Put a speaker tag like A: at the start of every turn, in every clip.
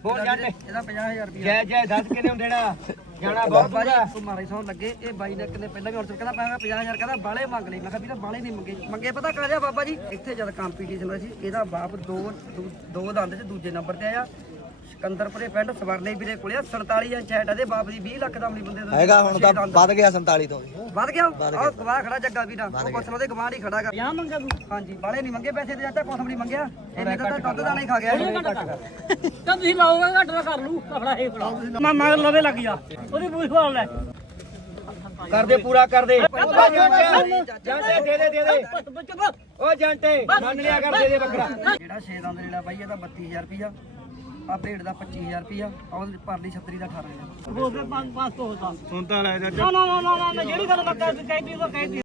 A: ਬੋਲ ਜਾਂਦੇ
B: ਇਹਦਾ 50000 ਰੁਪਏ
A: ਜੈ ਜੈ ਦੱਸ ਕਿੰਨੇ ਨੂੰ ਦੇਣਾ ਜਾਣਾ ਬਹੁਤ
B: ਬਾਬਾ ਜੀ ਮਾਰੇ ਸੌ ਲੱਗੇ ਇਹ ਬਾਈ ਨੇ ਕਿੰਨੇ ਪਹਿਲਾਂ ਵੀ ਔਰਤ ਕਹਿੰਦਾ ਮੈਂ 50000 ਕਹਿੰਦਾ ਬਾਲੇ ਮੰਗ ਲਈ ਮੈਂ ਕਿਹਾ ਵੀਰਾ ਬਾਲੇ ਨਹੀਂ ਮੰਗੇ ਪਤਾ ਕਰਿਆ ਬਾਬਾ ਜੀ ਇੱਥੇ ਜਦ ਕੰਪੀਟੀਸ਼ਨ ਹੋਇਆ ਸੀ ਇਹਦਾ ਬਾਪ ਦੋ ਦੰਦ ਚ ਦੂਜੇ ਨੰਬਰ ਤੇ ਆਇਆ ਸਿਕੰਦਰਪੁਰੇ ਪਿੰਡ ਸਵਰਨੇ ਵੀਰੇ ਕੋਲੇ 47 ਇੰਚ ਹੈਟ ਇਹਦੇ ਬਾਪ ਦੀ 20 ਲੱਖ ਦਾ ਅਮਲੀ ਬੰਦੇ ਦਾ
C: ਹੈਗਾ ਹੁਣ ਤਾਂ ਵੱਧ ਗਿਆ 47 ਤੋਂ
B: ਵੱਧ ਗਿਆ ਆਹ ਗਵਾਹ ਖੜਾ ਜੱਗਾ ਵੀਰਾ ਉਹ ਪੁੱਛ ਲਓ ਤੇ ਗਵਾਹ ਨਹੀਂ ਖੜਾ ਕਰ
D: ਯਾ ਮੰਗਾ ਤੂੰ
B: ਹਾਂਜੀ ਬਾਲੇ ਨਹੀਂ ਮੰਗੇ ਪੈਸੇ ਤੇ ਚਾਚਾ ਕੁਛ ਵੀ ਨਹੀਂ ਮੰਗਿਆ ਇਹਨੇ ਤਾਂ ਦੁੱਧ ਦਾ ਨਹੀਂ ਖਾ ਗਿਆ
D: ਤਾਂ ਤੁਸੀਂ ਲਾਓਗੇ ਘੱਟ ਦਾ ਕਰ ਲੂ ਕਫੜਾ ਇਹ ਫੜਾ ਮੈਂ ਮਗਰ ਲਵੇ ਲੱਗ ਜਾ ਉਹਦੀ ਪੂਛ ਫਾੜ ਲੈ
A: ਕਰਦੇ ਪੂਰਾ ਕਰਦੇ ਜਾਂਟੇ ਦੇ ਦੇ ਓ ਜਾਂਟੇ ਮੰਨ ਲਿਆ ਕਰ ਦੇ ਬੱਕਰਾ
B: ਜਿਹੜਾ 6 ਦੰਦ ਲੈਣਾ ਬਾਈ ਇਹਦਾ 32000 ਰੁਪਿਆ ਆ ਭੇਡ ਦਾ 25000 ਰੁਪਿਆ ਔਰ ਪਰਲੀ ਛਤਰੀ ਦਾ 18000
D: ਹੋ ਗਏ 500 ਦਾ
E: ਸੁਣਤਾ ਲੈ ਜਾ
D: ਨਾ ਨਾ ਨਾ ਨਾ ਮੈਂ ਜਿਹੜੀ ਗੱਲ ਮੈਂ ਕਹਿਤੀ ਉਹ ਕਹਿਤੀ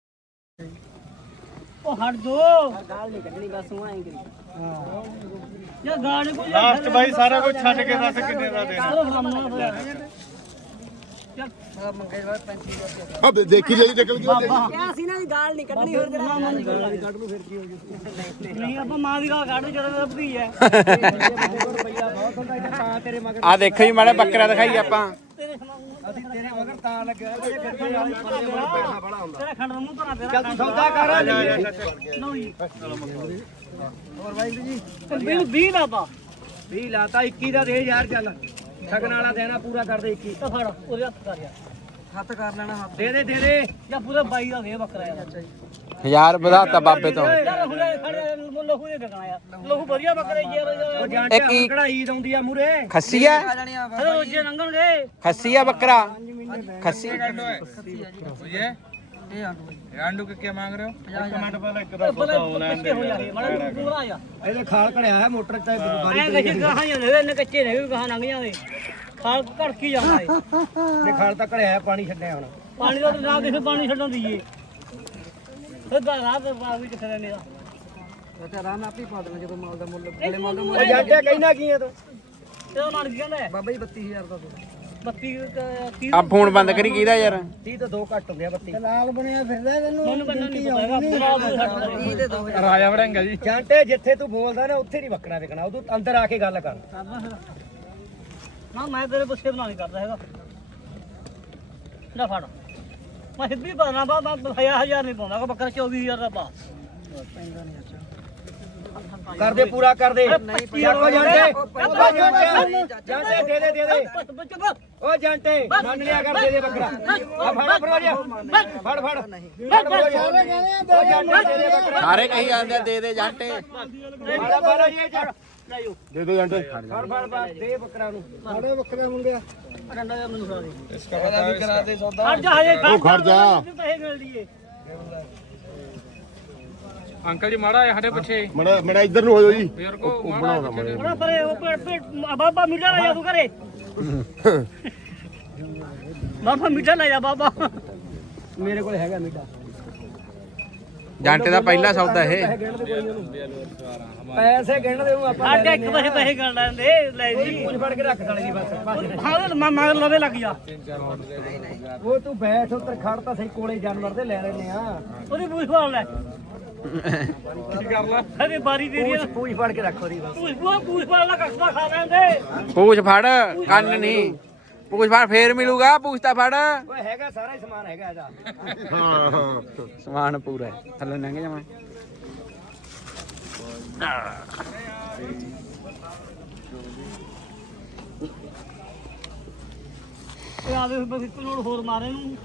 D: ਉਹ ਹਟ ਦੋ ਗਾਲ ਨਹੀਂ ਕੱਢਣੀ ਬਸ ਉਹ ਆਏਂਗੇ ਹਾਂ ਯਾ ਗਾਲ ਕੋਈ
E: ਲਾਸਟ ਬਾਈ ਸਾਰਾ ਕੁਝ ਛੱਡ ਕੇ ਦੱਸ ਕਿੰਨੇ ਦਾ ਦੇਣਾ
B: ਮੰਗੇ ਬਾਅਦ 35000 ਰੁਪਿਆ
F: ਆ ਦੇਖੀ ਲਈ ਨਿਕਲ ਗਈ
D: ਕਿਹਾ ਸੀ ਨਾ ਵੀ ਗਾਲ ਨਹੀਂ ਕੱਢਣੀ ਹੋਰ ਤੇਰਾ ਮਨ ਨਹੀਂ ਕੱਢ ਲੂ ਫਿਰ ਕੀ ਹੋ ਗਿਆ ਨਹੀਂ ਆਪਾਂ ਮਾਂ ਦੀ ਗਾਲ ਕੱਢ ਜਦੋਂ ਮੇਰਾ ਭਤੀ ਹੈ
C: ਆ ਦੇਖੋ ਜੀ ਮਾੜਾ ਬੱਕਰਾ ਦਿਖਾਈ ਆਪਾਂ
A: ਅਸੀਂ ਤੇਰੇ ਮਗਰ ਤਾਂ ਲੱਗਿਆ ਤੇ ਗੱਡੀ ਵਾਲੀ ਬੰਦੇ ਮਗਰ ਪੈਸਾ ਬੜਾ ਹੁੰਦਾ
D: ਤੇਰਾ ਖੰਡ ਮੂੰਹ ਭਰਾ ਤੇਰਾ
A: ਚੱਲ ਤੂੰ ਸੌਦਾ ਕਰ
D: ਲਓ ਜੀ
B: ਹੋਰ ਬਾਈ ਜੀ
D: ਮੈਨੂੰ 20 ਲਾਤਾ
A: 20 ਲਾਤਾ 21 ਦਾ ਦੇ ਯਾਰ ਚੱਲ ਸ਼ਗਨ ਵਾਲਾ ਦੇਣਾ ਪੂਰਾ ਕਰ ਦੇ 21
D: ਤਾਂ ਫੜ ਉਹਦੇ ਹੱਥ ਕਰ ਯਾਰ
B: ਹੱਥ ਕਰ ਲੈਣਾ ਹੱਥ
A: ਦੇ ਦੇ
D: ਜਾਂ ਪੂਰੇ 22 ਦਾ ਦੇ ਬੱਕਰਾ ਯਾਰ
B: ਅੱਛਾ ਜੀ
C: 1000 ਵਧਾਤਾ ਬਾਬੇ ਤੋਂ
D: ਯਾਰ ਹੁਣੇ ਖੜਿਆ ਲਹੂ ਦੇ ਟਕਣਾ ਯਾਰ ਲਹੂ ਵਧੀਆ ਬੱਕਰਾ ਯਾਰ
A: ਉਹ ਜਾਂਟੇ ਹੁਣ ਕਿਹੜਾ ਈਦ ਆਉਂਦੀ ਆ ਮੂਰੇ
C: ਖੱਸੀ ਆ
B: ਆ ਜਾਣੀ ਆ
D: ਹਲੋ ਰੋਜੇ ਲੰਘਣਗੇ
C: ਖੱਸੀ ਆ ਬੱਕਰਾ ਖੱਸੀ
B: ਇਹ ਆਂਡੂ
E: ਆਂਡੂ ਕੀ ਮੰਗ ਰਹੇ ਹੋ ਕਮੈਂਟ ਪਹਿਲਾਂ ਇੱਕ
D: ਉਹ ਬਲੇ ਪਿੱਛੇ ਹੋ ਜਾ ਮਾੜਾ ਪੂਰਾ ਆ
A: ਇਹਦੇ ਖਾਲ ਘੜਿਆ ਹੈ ਮੋਟਰ ਤੇ
D: ਐ ਕਹੀ ਗਾਹਾਂ ਜਾਂਦੇ ਇਹਨੇ ਕੱਚੇ ਨੇ ਵੀ ਗਾਹਾਂ ਲੰਘ ਜਾਂਦੇ ਖਾਲ ਘੜਕੀ ਜਾਂਦਾ ਏ
A: ਤੇ ਖਾਲ ਤਾਂ ਘੜਿਆ ਹੈ ਪਾਣੀ ਛੱਡਿਆ ਹੁਣ
D: ਪਾਣੀ ਦਾ ਨਾ ਕਿਸੇ ਪਾਣੀ ਛੱਡਣ ਦੀਏ ਸਿੱਧਾ ਰਾਹ ਤੇ ਪਾ ਵੀ ਕਿੱਥੇ ਰਹਿੰਦੇ ਆ
B: ਤੇ ਆਰਾਮ ਨਾਲ ਆਪੀ ਪਾ ਦੇਣਾ ਜਦੋਂ ਮਾਲ ਦਾ ਮੁੱਲ ਬੜੇ ਮਾਲ ਦਾ
A: ਉਹ
B: ਮੁੱਲ
A: ਜਾਂਟੇ ਕਹਿਣਾ ਕੀ ਹੈ ਤੂੰ
D: ਤੇ ਉਹ ਨਾਲ ਕੀ ਕਹਿੰਦਾ
B: ਬਾਬਾ ਜੀ 32000 ਦਾ ਦੇ
D: 32 30
C: ਆ ਫੋਨ ਬੰਦ ਕਰੀ ਕਿਹਦਾ ਯਾਰ
A: 30 ਤੋਂ 2 ਘੱਟ ਹੋ ਗਿਆ 32
B: ਲਾਲ ਬਣਿਆ ਫਿਰਦਾ ਤੈਨੂੰ
D: ਮੈਨੂੰ ਬੰਦਾ ਨਹੀਂ ਪਤਾ ਹੈਗਾ ਪੂਰਾ ਉਹ ਛੱਡ
B: 30 ਦੇ 2000
E: ਰਾਜਾ ਵੜਾਂਗਾ ਜੀ
A: ਜਾਂਟੇ ਜਿੱਥੇ ਤੂੰ ਬੋਲਦਾ ਨਾ ਉੱਥੇ ਨਹੀਂ ਬੱਕਰਾ ਵਿਕਣਾ ਉਦੋਂ ਅੰਦਰ ਆ ਕੇ ਗੱਲ ਕਰ
D: ਨਾ ਮੈਂ ਤੇਰੇ ਪੁੱਛੇ ਬਣਾ ਨਹੀਂ ਕਰਦਾ ਹੈਗਾ ਲੈ ਫੜ ਮੈਂ ਸਿੱਧੀ ਪਾਣਾ ਬਾ 1000 ਨਹੀਂ ਪਾਉਂਦਾ ਬੱਕਰਾ 24000 ਦਾ ਪਾ
A: ਕਰਦੇ ਪੂਰਾ ਕਰਦੇ
B: ਨਹੀਂ
A: ਚੱਕੋ ਜਾਂਟੇ ਜਾਂਟੇ ਦੇ ਦੇ ਓ ਜਾਂਟੇ ਮੰਨ ਲਿਆ ਕਰ ਦੇ ਬੱਕਰਾ ਆ ਫੜ ਫੜੋਜਿਆ ਫੜ ਫੜ ਓ ਜਾਂਟੇ ਦੇ ਬੱਕਰਾ
C: ਸਾਰੇ ਕਹੀ ਜਾਂਦੇ ਆ, ਦੇ ਜਾਂਟੇ
A: ਫੜ ਫੜ ਜੀ ਚੱਕ
F: ਦੇ ਦੋ ਜਾਂਟੇ
A: ਫੜ ਫੜ ਦੇ ਬੱਕਰਾ ਨੂੰ
B: ਸਾਡੇ ਬੱਕਰਾ ਮੁੰਡਿਆ
D: ਡੰਡਾ ਜਿਹਾ ਮੈਨੂੰ ਫੜਾ ਦੇ
B: ਇਹਦਾ ਵੀ ਕਰਾ ਦੇ ਸੌਦਾ
D: ਹਟ ਜਾ ਹਜੇ
F: ਉਹ ਖੜ ਜਾ।
D: ਪੈਸੇ ਮਿਲ ਲਈਏ
E: ਅੰਕਲ ਜੀ ਮਾੜਾ ਸਾਡੇ ਪਿੱਛੇ
F: ਮੜਾ ਇੱਧਰ ਨੂੰ ਹੋ ਜਾਓ ਜੀ
E: ਬਜ਼ੁਰਗੋ
F: ਉਹ ਬਣਾਉਣਾ ਮੈਂ
D: ਬੜਾ ਪਰੇ ਉਹ ਪੇਟ ਬਾਬਾ ਮਿੱਠਾ ਲੈ ਜਾ ਤੂੰ ਘਰੇ ਬਾਬਾ ਮਿੱਠਾ ਲੈ ਜਾ ਬਾਬਾ
A: ਮੇਰੇ ਕੋਲ ਹੈਗਾ ਮੀਟਾ
C: ਜਾਂਟੇ ਦਾ ਪਹਿਲਾ ਸੌਦਾ ਇਹ
A: ਪੈਸੇ ਗਿਣ ਦੇ ਉਹ ਆਪਾਂ
D: ਸਾਡੇ ਇੱਕ ਪਾਸੇ ਪੈਸੇ ਗਣ ਲੈਂਦੇ ਲੈ ਜੀ
A: ਕੁਝ ਫੜ ਕੇ ਰੱਖ ਸਾਲੇ ਦੀ ਬਸ
D: ਹਾਂ ਮੈਂ ਮਗਰ ਲਵੇ ਲੱਗ ਜਾ
A: ਉਹ ਤੂੰ ਬੈਠ ਉੱਤਰ ਖੜ ਤਾਂ ਸਹੀ ਕੋਲੇ ਜਾਨਵਰ ਦੇ ਲੈ ਲੈਨੇ ਆ
D: ਉਹਦੀ ਪੂਛ ਫੜ ਲੈ
E: ਕੀ ਕਰ ਲਾ
D: ਅਰੇ ਬਾਰੀ ਤੇਰੀ ਆ।
A: ਪੂਛ ਫੜ ਕੇ ਰੱਖ ਉਹਦੀ ਬਸ
D: ਪੂਛ ਫੜ ਲੈ ਕੱਖਾ ਖਾ ਲੈਂਦੇ
C: ਪੂਛ ਫੜ ਕੰਨ ਨਹੀਂ ਪੂਛ ਫੜ ਫੇਰ ਮਿਲੂਗਾ ਪੂਛ ਤਾਂ ਫੜ
A: ਓਏ ਹੈਗਾ ਸਾਰਾ ਹੀ ਸਮਾਨ ਹੈਗਾ ਇਹਦਾ
F: ਹਾਂ ਹਾਂ
C: ਸਮਾਨ ਪੂਰਾ ਹੈ ਥੱਲੇ ਲੰਘ ਜਾਵਾਂ
D: ਇਹ ਆਵੇ ਬਸ ਇੱਕ ਲੋੜ ਹੋਰ ਮਾਰੇ ਨੂੰ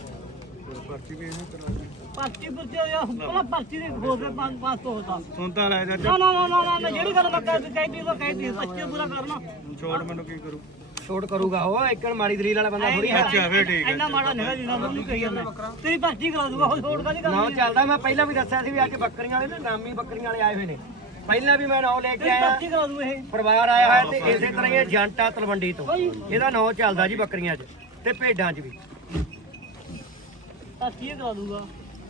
D: ਪਰਚੀ ਪੁਰਚੀ ਆ ਪਹਿਲਾਂ ਪਰਚੀ ਦੇ ਹੋਰ ਦੇ 500 ਹੁੰਦਾ
E: ਸੁਣਤਾ ਲੈ ਜਾ
D: ਨਾ ਨਾ ਨਾ ਨਾ ਮੈਂ ਜਿਹੜੀ ਗੱਲ ਮੈਂ ਕਹਿਤੀ ਉਹ ਕਹਿਤੀ ਸੱਚੇ ਪੂਰਾ ਕਰਨਾ
E: ਛੋੜ ਮੈਨੂੰ ਕੀ ਕਰੂ
A: ਛੋਟ ਕਰੂਗਾ ਉਹ ਇੱਕਣ ਮਾੜੀ ਦਲੀਲ ਵਾਲਾ ਬੰਦਾ ਥੋੜੀ ਹੈ
E: ਅੱਛਾ ਫੇਰ ਠੀਕ ਹੈ
D: ਇੰਨਾ ਮਾੜਾ ਨਹੀਂ ਜਿੰਨਾ ਮੈਨੂੰ ਕਹੀ ਜਾਂਦਾ ਤੇਰੀ ਪਰਚੀ ਕਰਾ ਦੂਗਾ ਹੋਰ ਛੋੜ ਕਾਦੀ
A: ਨਾ
D: ਕਰਨੀ
A: ਚੱਲਦਾ ਮੈਂ ਪਹਿਲਾਂ ਵੀ ਦੱਸਿਆ ਸੀ ਵੀ ਅੱਜ ਬੱਕਰੀਆਂ ਵਾਲੇ ਨਾ ਨਾਮੀ ਬੱਕਰੀਆਂ ਵਾਲੇ ਆਏ ਹੋਏ ਨੇ ਪਹਿਲਾਂ ਵੀ ਮੈਂ ਨਾਂ ਲੈ ਕੇ
D: ਤੇਰੀ
A: ਆਇਆ
D: ਪਰਚੀ ਕਰਾ ਦੂ ਇਹ
A: ਪਰਿਵਾਰ ਆਇਆ ਹੋਇਆ ਤੇ ਇਸੇ ਤਰ੍ਹਾਂ ਹੀ ਇਹ ਜੰਟਾ ਤਲਵੰਡੀ ਤੋਂ ਇਹਦਾ ਨਾਂ ਚੱਲਦਾ ਜੀ ਬੱਕਰੀਆਂ 'ਚ ਤੇ ਭੇਡਾਂ 'ਚ ਵੀ
D: ਪਰਚੀ ਕਰਾ ਦੂਗਾ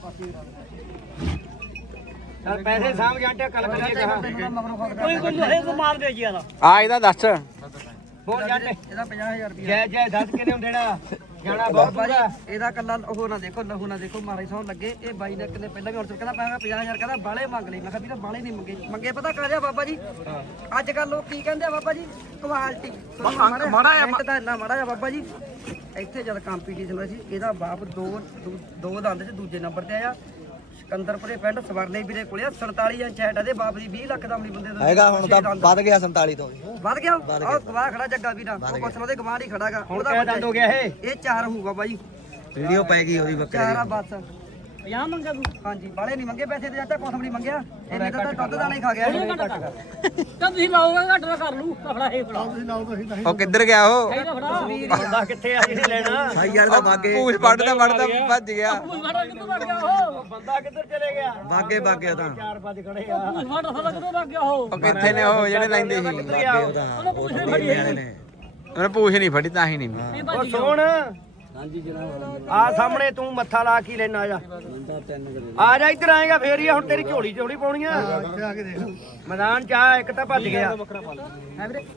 A: ਚੱਲ ਪੈਸੇ ਸਾਂਭ ਜਾਂਟੇ ਕੱਲ ਕਰੀਏ ਕਹਾ
D: ਕੋਈ ਕੋਈ ਇਹ ਤਾਂ ਮਾਰ ਦੇ ਜੀ ਯਾਰ
C: ਆ ਇਹਦਾ ਦੱਸ
A: ਬੋਲ ਜਾਂਟੇ
B: ਇਹਦਾ 50000 ਰੁਪਏ
A: ਜੈ ਜੈ ਦੱਸ ਕਿੰਨੇ ਨੂੰ ਦੇਣਾ ਜਾਣਾ ਬਹੁਤ
B: ਬਾਬਾ
A: ਦੂਰ ਆ।
B: ਜੀ ਇਹਦਾ ਕੱਲਾ ਉਹ ਨਾ ਦੇਖੋ ਲਹੂ ਨਾ ਦੇਖੋ ਮਾਰੇ ਸੌ ਲੱਗੇ ਇਹ ਬਾਈ ਨੇ ਕਿੰਨੇ ਪਹਿਲਾਂ ਵੀ ਹੁਣ ਕਹਿੰਦਾ ਪਾਇਆ 50000 ਕਹਿੰਦਾ ਬਾਲੇ ਮੰਗ ਲਈ ਮੈਂ ਕਿਹਾ ਵੀਰੇ ਬਾਲੇ ਨਹੀਂ ਮੰਗੇ ਪਤਾ ਕਰਿਆ ਬਾਬਾ ਜੀ ਅੱਜ ਕੱਲ ਲੋਕ ਕੀ ਕਹਿੰਦੇ ਆ ਬਾਬਾ ਜੀ ਕੁਆਲਿਟੀ ਮਾੜਾ ਜਿਹਾ ਇੰਨਾ ਮਾੜਾ ਜਿਹਾ ਬਾਬਾ ਜੀ ਇੱਥੇ ਜਦ ਕੰਪੀਟੀਸ਼ਨ ਹੋਇਆ ਸੀ ਇਹਦਾ ਬਾਪ ਦੋ ਦੰਦ ਚ ਦੂਜੇ ਨੰਬਰ ਤੇ ਆਇਆ ਸਿਕੰਦਰਪੁਰੇ ਪਿੰਡ ਸਵਰਨੇ ਵੀਰੇ ਕੋਲੇ 47 ਇੰਚ ਹੈਡ ਇਹਦੇ ਬਾਪ ਦੀ 20 ਲੱਖ ਦਾ ਅਮਲੀ ਬੰਦੇ ਦਾ
G: ਹੈਗਾ ਹੁਣ ਤਾਂ ਵੱਧ ਗਿਆ 47 ਤੋਂ
B: ਵੱਧ ਗਿਆ ਉਹ ਗਵਾਹ ਖੜਾ ਜੱਗਾ ਵੀਰਾ ਉਹ ਪੁੱਛ ਲਓ ਤੇ ਗਵਾਹ ਹੀ ਖੜਾਗਾ
A: ਹੁਣ ਕਿਆ ਦੰਦ ਹੋ ਗਿਆ ਇਹ
B: 4 ਹੋਊਗਾ ਬਾਈ
G: ਵੀਡੀਓ ਪੈ ਗਈ ਉਹਦੀ ਬੱਕਰੀ
B: 4 ਆ ਬਸ
D: 50 ਮੰਗਾ ਤੂੰ
B: ਹਾਂਜੀ ਬਾਲੇ ਨਹੀਂ ਮੰਗੇ ਪੈਸੇ ਤੇ ਚਾਚਾ ਕੁਛ ਵੀ ਨਹੀਂ ਮੰਗਿਆ ਇਹਨੇ ਤਾਂ ਦੁੱਧ ਦਾਣਾ ਹੀ ਖਾ ਗਿਆ ਇਹ।
D: ਤਾਂ ਤੁਸੀਂ ਲਾਓਗੇ ਘੱਟ ਦਾ ਕਰ ਲੂ ਫੜਾ ਇਹ ਫੜਾ
C: ਉਹ ਕਿੱਧਰ ਗਿਆ ਉਹ
D: ਇਹਦਾ ਫੜਾ
A: ਬੰਦਾ ਕਿੱਥੇ ਆ ਜਿਹਨੇ ਲੈਣਾ
G: ਸਾਈ ਵਾਲੇ ਦਾ ਬਾਗੇ
C: ਪੂਛ ਵੱਢਦਾ ਭੱਜ ਗਿਆ
D: ਕੋਈ ਫੜਾ ਕਿੱਥੋਂ ਲੱਗ ਗਿਆ ਉਹ
A: ਬੰਦਾ ਕਿੱਧਰ ਚਲੇ ਗਿਆ
G: ਬਾਗੇ ਤਾਂ
A: 4-5 ਖੜੇ ਆ
D: ਕੋਈ ਫੜਾ ਫੜਾ ਕਿੱਥੋਂ ਲੱਗ ਗਿਆ ਉਹ
C: ਉਹ ਕਿੱਥੇ ਨੇ ਉਹ ਜਿਹੜੇ ਲੈਂਦੇ ਸੀ
G: ਬਾਗੇ ਉਹਦਾ
D: ਉਹਨੇ ਪੁੱਛ ਨਹੀਂ ਫੜੀ
G: ਨੇ
C: ਉਹਨੇ ਪੂਛ ਨਹੀਂ ਫੜੀ ਤਾਂ ਹੀ ਨਹੀਂ
D: ਇਹ
A: ਉਹ
D: ਭੱਜ ਗਿਆ
A: ਸੋਹਣ ਹਾਂਜੀ ਜਨਾਬ ਆ ਸਾਹਮਣੇ ਤੂੰ ਮੱਥਾ ਲਾ ਕੇ ਲੈਣਾ ਆ ਜਾ ਇੱਧਰ ਆਏਗਾ ਫੇਰ ਹੀ ਆ, ਹੁਣ ਤੇਰੀ ਝੋਲੀ ਪਾਉਣੀ ਆ ਮੈਦਾਨ ਚ ਆ ਇੱਕ ਤਾਂ ਭੱਜ ਗਿਆ ਹੈ ਵੀਰੇ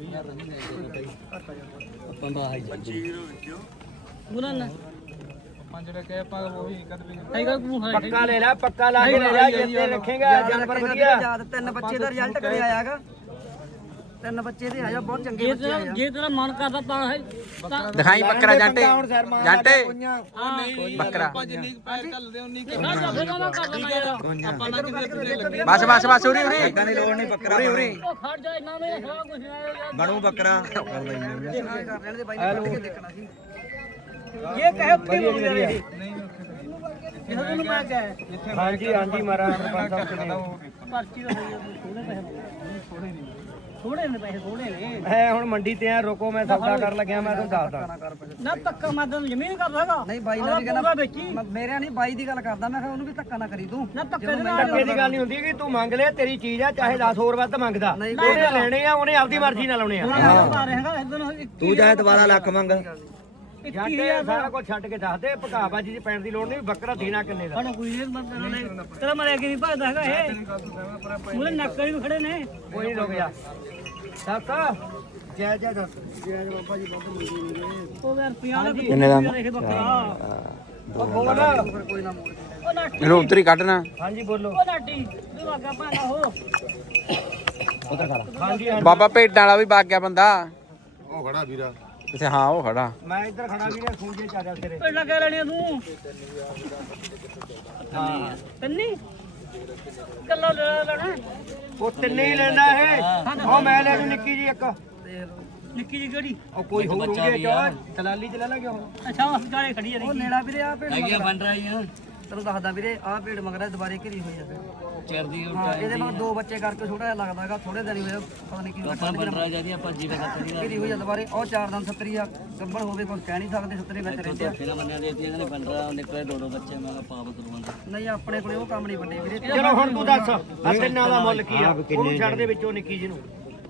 D: ਬੁਲਾ ਨਾ
A: ਪੱਕਾ ਲੈ ਲੈ ਪੱਕਾ ਲਾ ਕੇ ਲੈ ਜਾ ਜਿੱਤੇ ਰੱਖੇਗਾ ਜਾਨਵਰ ਵਧੀਆ
B: ਯਾਦ 3 ਬੱਚੇ ਦਾ ਰਿਜ਼ਲਟ ਕਰਿਆ ਆਇਆਗਾ 3 ਬੱਚੇ ਦੇ ਆਇਆ ਬਹੁਤ ਚੰਗੇ ਬੱਚੇ ਆਇਆ
D: ਜੇ ਤੇਰਾ ਮਨ ਕਰਦਾ ਤਾਂ ਹੈ ਤਾਂ
C: ਦਿਖਾਈ ਬੱਕਰਾ ਜਾਂਟੇ ਜਾਂਟੇ ਬੱਕਰਾ ਬਸ ਉਰੀ
G: ਏਦਾਂ ਦੀ ਲੋੜ ਨਹੀਂ ਬੱਕਰਾ
C: ਉਰੀ
D: ਉਹ ਖੜ ਜਾ ਇਹਨਾਂ ਨੇ ਸਾਰਾ ਕੁਝ
G: ਬਣੂ ਬੱਕਰਾ
B: ਕਰ ਲੈਣ ਦੇ ਬਾਈ ਨੇ ਕੱਢ ਕੇ ਦੇਖਣਾ ਸੀ
D: ਇਹ ਕਹੇ ਉੱਥੇ ਹੋ ਗਿਆ ਇਹ ਇਹਨਾਂ ਨੂੰ ਮੈਂ ਕਹੇ
A: ਹਾਂਜੀ ਹਾਂਜੀ ਮਾਰਾ ਸਰਪੰਚ ਸਾਹਿਬ
D: ਪਰਚੀ ਦਾ ਹੋਈ ਥੋੜੇ ਨੇ ਪੈਸੇ ਥੋੜੇ ਨੇ
A: ਮੈਂ ਹੁਣ ਮੰਡੀ ਤੇ ਆ ਰੁਕੋ ਮੈਂ ਸੌਦਾ ਕਰਨ ਲੱਗਿਆ ਮੈਂ ਤੁਹਾਨੂੰ ਦੱਸਦਾ
D: ਨਾ ਧੱਕਾ ਮੈਂ ਤੈਨੂੰ ਜ਼ਮੀਨ ਕਰਦਾਗਾ
B: ਨਹੀਂ ਬਾਈ ਨੇ ਵੀ ਕਹਿੰਦਾ ਮੇਰੇ ਨਹੀਂ ਬਾਈ ਦੀ ਗੱਲ ਕਰਦਾ ਮੈਂ ਕਿਹਾ ਉਹਨੂੰ ਵੀ ਧੱਕਾ ਨਾ ਕਰੀ ਤੂੰ
D: ਨਾ ਧੱਕੇ ਦੇ ਨਾਲ
A: ਧੱਕੇ ਦੀ ਗੱਲ ਨਹੀਂ ਹੁੰਦੀ ਕਿ ਤੂੰ ਮੰਗ ਲੈ ਤੇਰੀ ਚੀਜ਼ ਆ ਚਾਹੇ 10 ਹੋਰ ਵੱਧ ਮੰਗਦਾ ਉਹਨੇ ਲੈਣੇ ਆ ਉਹਨੇ ਆਪਦੀ ਮਰਜ਼ੀ ਨਾਲ ਲਾਉਣੇ ਆ
D: ਆ ਰਹੇਗਾ ਇਦਾਂ
G: ਤੂੰ ਚਾਹੇ ਦੁਬਾਰਾ ਲੱਖ ਮੰਗ
A: ਜਾਂਦੇ ਸਾਰਾ ਕੁਝ ਛੱਡ ਕੇ ਦੱਸ ਦੇ ਭਕਾਬਾਜੀ ਦੀ ਪੈਣ ਦੀ ਲੋੜ ਨਹੀਂ ਬੱਕਰਾ ਦੇਣਾ ਕਿੰਨੇ ਦਾ
D: ਸਾਨੂੰ ਕੋਈ ਨਹੀਂ ਬੰਦਾ ਤੇਰਾ ਮਰਿਆ ਕਿ ਨਹੀਂ ਭਜਦਾ ਹੈਗਾ ਇਹ ਮੂਲੇ ਨੱਕਰੀ ਵੀ ਖੜੇ ਨੇ
A: ਕੋਈ ਨਹੀਂ ਰੁਕ ਜਾ ਸੱਤ ਜੈ ਜੈ ਦੱਸ ਜੈ ਬਾਬਾ ਜੀ ਬਹੁਤ ਮੰਗੀ
D: ਉਹ ਯਾਰ 50 ਦਾ
C: ਕਿੰਨੇ ਦਾ?
D: ਦੇਖੇ ਬੱਕਰਾ
A: ਉਹ ਬੋਲ
B: ਕੋਈ ਨਾ ਮੋੜ
D: ਉਹ ਨਾਟੀ
C: ਇਹਨੂੰ ਉੱਤਰ ਹੀ ਕੱਢਣਾ
A: ਹਾਂਜੀ ਬੋਲੋ
D: ਉਹ ਨਾਟੀ ਤੂੰ ਆਗਾ ਭਾਣਾ ਹੋ
A: ਹਾਂਜੀ ਹਾਂਜੀ
C: ਬਾਬਾ ਭੇਡਾਂ ਵਾਲਾ ਵੀ ਵਗ ਗਿਆ ਬੰਦਾ
F: ਉਹ ਖੜਾ ਵੀਰਾ
C: ਅੱਛਾ ਹਾਂ ਉਹ ਖੜਾ
A: ਮੈਂ ਇੱਧਰ ਖੜਾ ਵੀਰੇ ਖੂੰਜੇ ਚ ਆ ਜਾ ਤੇਰੇ
D: ਪਹਿਲਾਂ ਕਹਿ ਲੈਣੀ ਤੂੰ
A: ਹਾਂ
D: ਤੰਨੀ ਕੱਲਾ ਲੈਣਾ
A: ਉਹ ਤਿੰਨੇ ਹੀ ਲੈਣਾ ਇਹ ਉਹ ਮੈਂ ਲੈ ਜੂ ਨਿੱਕੀ ਜੀ ਇੱਕ
D: ਨਿੱਕੀ ਜੀ ਕਿਹੜੀ
A: ਉਹ ਕੋਈ ਹੋਰ ਹੋਊਗੀ ਚੋਰ ਦਲਾਲੀ ਚ ਲੈ ਲਾਂਗੇ ਉਹ
D: ਅੱਛਾ ਹਸਪਤਾਲੇ ਖੜੀ ਆ
B: ਉਹ ਨੇੜਾ ਵੀਰੇ ਆ ਭੇਡ ਮੰਗਦਾ ਬਣ ਰਹੀਆਂ ਤੈਨੂੰ ਦੱਸਦਾ ਵੀਰੇ ਆ ਭੇਡ ਮੰਗਦਾ ਦੁਬਾਰੇ ਘਿਰੀ ਹੋਈ ਆ ਚਰਦੀ ਹਾਂ ਇਹਦੇ ਮਗਰ 2 ਬੱਚੇ ਕਰਕੇ ਛੋਟਾ ਜਿਹਾ ਲੱਗਦਾਗਾ ਥੋੜੇ ਦਿਨ ਹੀ ਹੋਏ ਪਤਾ ਨਹੀਂ ਕੀ ਆਪਾਂ ਬਣ ਰਹਾ ਜਾਂਦੀ ਆਪਾਂ ਜੀਵੇ ਕਰਤੇ ਘਿਰੀ ਹੋਈ ਆ ਦੁਬਾਰੇ ਉਹ 4 ਦਿਨ 70 ਆ ਗੱਬੜ ਹੋਵੇ ਕੁਝ ਕਹਿ ਨਹੀਂ ਸਕਦੇ 70 ਵਿੱਚ ਰਹਿੰਦੇ ਆ
H: ਪਹਿਲਾਂ ਮੰਨਿਆ ਦੇ ਦਿੱਤੀਆਂ ਨੇ ਬਣ ਰਹਾ ਨਿਕਲੇ 2 ਬੱਚੇ ਮੈਂ ਕਿਹਾ ਪਾਪ ਕਰਵਾਉਂਦਾ
B: ਨਹੀਂ ਆਪਣੇ ਕੋਲੇ ਉਹ ਕੰਮ ਨਹੀਂ ਵੱਡੇ ਵੀਰੇ
A: ਚਲੋ ਹੁਣ ਤੂੰ ਦੱਸ ਆ ਤਿੰਨਾਂ ਦਾ ਮੁੱਲ ਕੀ ਆ ਉਹਨੂੰ ਛੱਡ ਦੇ ਵਿੱਚੋਂ ਨਿੱਕੀ ਜੀ ਨੂੰ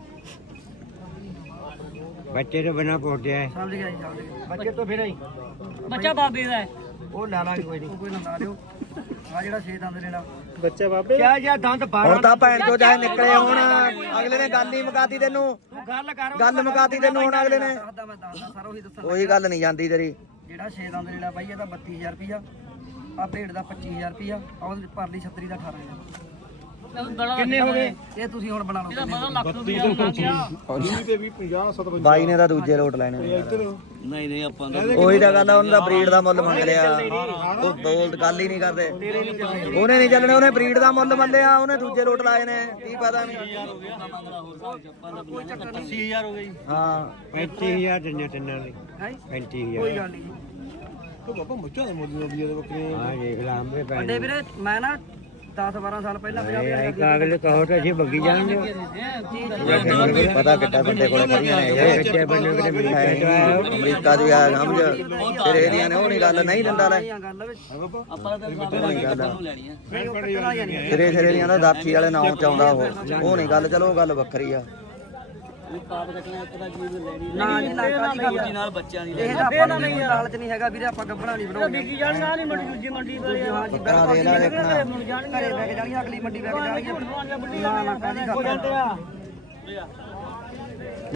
G: ਬੱਚੇ ਤੋਂ ਬਿਨਾ ਪੋਟਿਆ
B: ਸਮਝ ਗਿਆ ਜੀ ਸਮਝ ਗਿਆ
A: ਬੱਚੇ ਤੋਂ ਫਿਰ ਆਈ
D: ਬੱਚਾ ਬਾਬੇ ਦਾ ਹੈ
A: ਉਹ ਲੈ ਲਾਂਗੇ ਕੋਈ ਨਹੀਂ
B: ਕੋਈ ਨਾ ਲਾ ਲਿਓ ਆ ਜਿਹੜਾ 6 ਦੰਦ ਲੈਣਾ
A: ਕਿਆ ਜਾਂ ਦੰਦ 12
G: ਹੁਣ ਤਾਂ ਭੈਣ ਚੋ ਚਾਹੇ ਨਿਕਲੇ ਹੁਣ ਅਗਲੇ ਨੇ ਗੱਲ ਹੀ ਮੁਕਾਤੀ ਤੈਨੂੰ
A: ਗੱਲ ਕਰ
G: ਗੱਲ ਮੁਕਾਤੀ ਤੈਨੂੰ ਹੁਣ ਅਗਲੇ ਨੇ
B: ਦੱਸਦਾ ਮੈਂ ਦੱਸਦਾ ਸਾਰਾ ਉਹੀ ਦੱਸਣ
G: ਉਹੀ ਗੱਲ ਨਹੀਂ ਜਾਂਦੀ ਤੇਰੀ
B: ਜਿਹੜਾ 6 ਦੰਦ ਲੈਣਾ ਬਾਈ ਇਹਦਾ 32000 ਰੁਪਿਆ ਆ ਭੇਡ ਦਾ 25000 ਰੁਪਿਆ ਆ ਉਹਦੇ ਪਰਲੀ 36 ਦਾ 18000
A: ਕਿੰਨੇ ਹੋ ਗਏ
B: ਇਹ ਤੁਸੀਂ ਹੁਣ ਬਣਾ ਲਓ
D: ਇਹਦਾ ਲੱਖ ਰੁਪਇਆ ਲੱਗ ਗਿਆ
G: ਬਾਈ ਨੇ ਤਾਂ ਦੂਜੇ ਲੋਟ ਲੈਣੇ ਨੇ।
H: ਨਹੀਂ ਨਹੀਂ ਆਪਾਂ ਦਾ
G: ਉਹੀ ਤਾਂ ਗੱਲ ਆ ਉਹਨਾਂ ਦਾ ਬਰੀਡ ਦਾ ਮੁੱਲ ਮੰਗ ਲਿਆ ਉਹ ਬੋਲ ਗੱਲ ਹੀ ਨਹੀਂ ਕਰਦੇ ਉਹਨੇ ਨਹੀਂ ਚੱਲਣੇ ਉਹਨੇ ਬਰੀਡ ਦਾ ਮੁੱਲ ਮੰਨਿਆ ਉਹਨੇ ਦੂਜੇ ਲੋਟ ਲਾਏ ਨੇ ਕੀ ਪਤਾ ਨਹੀਂ
B: ਕੋਈ ਚੱਕਰ ਨਹੀਂ
H: 80000 ਹੋ ਗਈ
G: ਹਾਂ
F: 35000 ਦਿੰਨੇ ਤਿੰਨਾਂ ਦੇ
B: ਹੈ
F: 35000
B: ਕੋਈ ਗੱਲ ਨਹੀਂ
F: ਬਾਬਾ ਮੁੱਛਾਂ ਦੇ ਮੁੱਲ ਦੀ ਦੇ ਬੱਕਰੇ ਹਾਂ ਦੇਖ ਲਾ ਹਮਰੇ
B: ਵੱਡੇ ਵੀਰੇ ਮੈਂ ਨਾ 10-12 ਸਾਲ ਪਹਿਲਾਂ 50,000
F: ਅਗਲੇ ਕਹੋ ਤਾਂ ਅਸੀਂ ਬੱਗੀ ਜਾਣਗੇ
G: ਪਤਾ ਕਿੱਡਾ ਬੰਦੇ ਕੋਲੇ ਖੜੀਆਂ ਨੇ ਇਹ
F: ਬੱਚੇ ਬੰਨੇ ਕਿਤੇ ਮਿਲ
G: ਅਮਰੀਕਾ ਦੀ ਆ ਸਮਝ ਫਿਰ ਇਹਦੀਆਂ ਨੇ ਉਹ ਨਹੀਂ ਗੱਲ ਨਹੀਂ ਦਿੰਦਾ ਲੈ
B: ਗੱਲ ਵਿੱਚ
H: ਆਪਾਂ ਤਾਂ ਨੂੰ ਲੈਣੀ ਆ
B: ਨਹੀਂ ਉਹ ਕੱਟਣਾ ਹੀ ਨਹੀਂ
G: ਸਿਰੇ ਸਿਰੇ ਦੀਆਂ ਦਾ ਦਾਥੀ ਵਾਲੇ ਨਾਮ ਚ ਆਉਂਦਾ ਉਹ ਨਹੀਂ ਗੱਲ ਚਲੋ ਉਹ ਗੱਲ ਵੱਖਰੀ ਆ
H: ਇਹ ਪਾਪ ਕੱਟਣਾ ਇੱਕ ਦਾ ਜੀਵ ਲੈਣੀ
B: ਨਾ ਜੀ ਨਾ ਕਾਦੀ ਗੱਲ
H: ਜੀ ਨਾਲ ਬੱਚਿਆਂ ਦੀ
B: ਇਹ ਤਾਂ ਆਪਾਂ ਨੂੰ ਲਾਲਚ ਨਹੀਂ ਹੈਗਾ ਵੀਰੇ ਆਪਾਂ ਗੱਬਣਾ ਨਹੀਂ ਬਣਾਉਂਦੇ
D: ਬਿਕੀ ਜਾਣ ਨਾਲ ਹੀ ਮੰਡੀ ਦੂਜੀ ਮੰਡੀ ਵਾਲੇ ਆ
B: ਹਾਂਜੀ
G: ਬੱਕਰਾ ਦੇ ਨਾਲ ਦੇਖਣਾ
D: ਮੁੜ ਜਾਣਗੇ
B: ਘਰੇ ਬੈ ਕੇ ਜਾਣੀ ਅਗਲੀ ਮੰਡੀ ਬੈ ਕੇ ਜਾਣੀ ਨਾ ਨਾ ਕਾਦੀ ਗੱਲ